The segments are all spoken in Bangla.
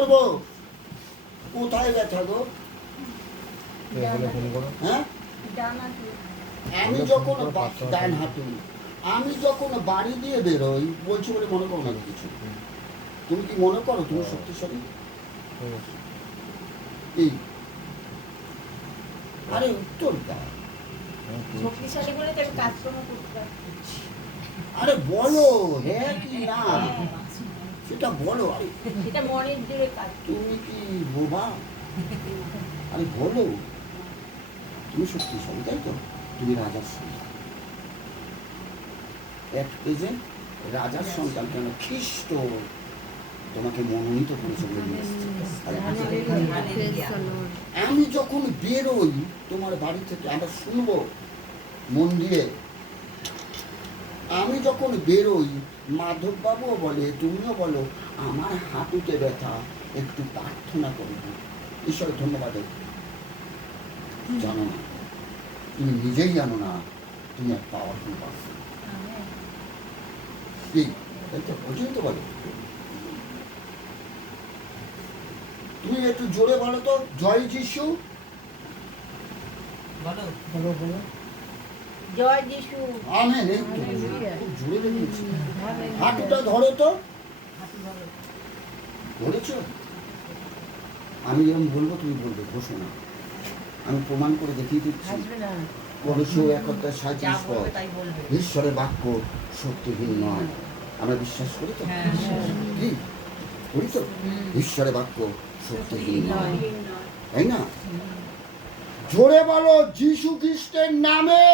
করবো কোথায় ব্যথা গো? হ্যাঁ, আমি যখন ডান হাঁটু আমি যখন বাড়ি দিয়ে বেরোই বলছি বলে মনে করো না কিছু। তুমি কি মনে করো তুমি শক্তিশালী? এই আরে উত্তর দাও। শক্তিশালী বলে তার কাজকর্ম করতে পারছি। আরে বলো হ্যাঁ কি না সেটা বলো। আরে এটা মনের জোরে কাজ। তুমি কি বোবা? আরে বলো তুমি শক্তিশালী তাই তো? তুমি রাজার সন্তান। এক পেজে রাজার সন্তান কেন খ্রিস্ট তোমাকে মনোনীত করে চলে নিয়ে এসেছে। আমি যখন বেরোই তোমার বাড়ি থেকে আমরা শুনবো মন্দিরে, আমি যখন বেরোই মাধববাবুও বলে তুমিও বলো আমার হাঁটুতে ব্যথা একটু প্রার্থনা করব। ঈশ্বর ধন্যবাদ। জানো না তুমি নিজেই জানো না তুমি এক পাওয়ারফুল পারসন। পর্যন্ত বলো তুমি একটু জোরে বলো তো জয় যিশু। জয় যিশু। আমেন। এই তো খুব জোরে বলেছি। হাঁটুটা ধরো তো। ধরেছ? আমি যেরকম বলবো তুমি বলবে ঘোষণা। আমি প্রমাণ করে দেখিয়ে দিচ্ছি। কলসী 1:37 ঈশ্বরের বাক্য সত্যহীন নয়। আমরা বিশ্বাস করি তো? কি করি তো? ঈশ্বরের বাক্য সত্যহীন নয়, তাই না? জোরে বলো যীশু খ্রিস্টের নামে।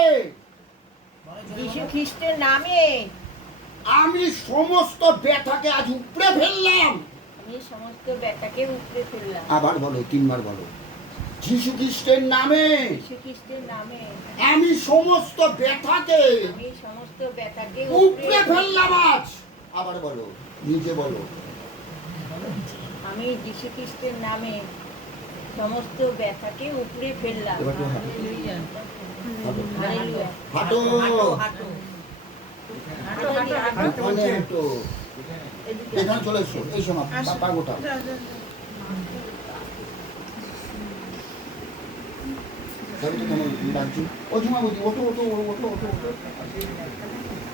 যীশু খ্রিস্টের নামে আমি সমস্ত ব্যথাকে আজ উপড়ে ফেললাম। আমি সমস্ত ব্যথাকে উপড়ে ফেললাম। আবার বলো, 3 বার বলো। যীশু খ্রিস্টের নামে যীশু খ্রিস্টের নামে আমি সমস্ত ব্যথাকে আমি সমস্ত ব্যথাকে উপড়ে ফেললাম আজ। আবার বলো, নিজে বলো। আমি যীশু খ্রিস্টের নামে সমস্ত ব্যথাকে উপড়ে ফেললাম। এবার তো হালেলুয়া। হাঁটো হাঁটো। এখানে হাঁটো। এখানে চলে এসো। এই সময় পা গোটা। ও ঝুমা বলছি ওঠো ওঠো ওঠো ওঠো ওঠো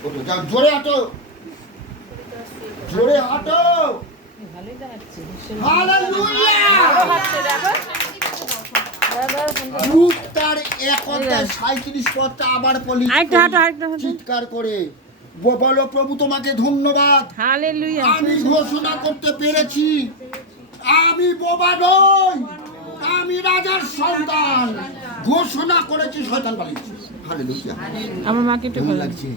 ওঠো। যা জোরে হাঁটো, জোরে হাঁটো। চিৎকার করে বলো প্রভু তোমাকে ধন্যবাদ। আমি ঘোষণা করতে পেরেছি আমি বোবা নই, আমি রাজার সন্তান। ঘোষণা করেছি শয়তান পালিয়েছে। হালেলুয়া। আমার মাকে একটু কেমন লাগছে?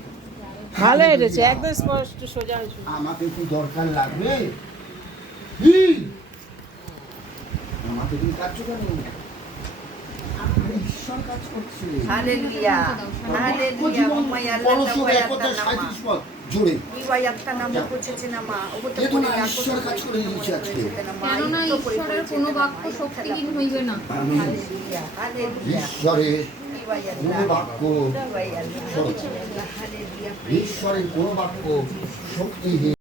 ভালো হয়েছে, একদম স্পষ্ট সোজা। আমাকে কি দরকার লাগবে? কি আমাকে কি কাজ কেন? ঈশ্বর কাজ করছে। হালেলুয়া হালেলুয়া উম্মায়া আল্লাহ জোরে বিওয়ায়াত্তা নাম করছে না মা ওটা দেখুন ঈশ্বর কাজ করে দিয়েছে আজকে। কেননা ঈশ্বরের কোনো বাক্য শক্তিহীন হইবে না। হালেলুয়া হালেলুয়া ঈশ্বরের কোনো বাক্য হালেলুয়া ঈশ্বরের কোনো বাক্য শক্তিহীন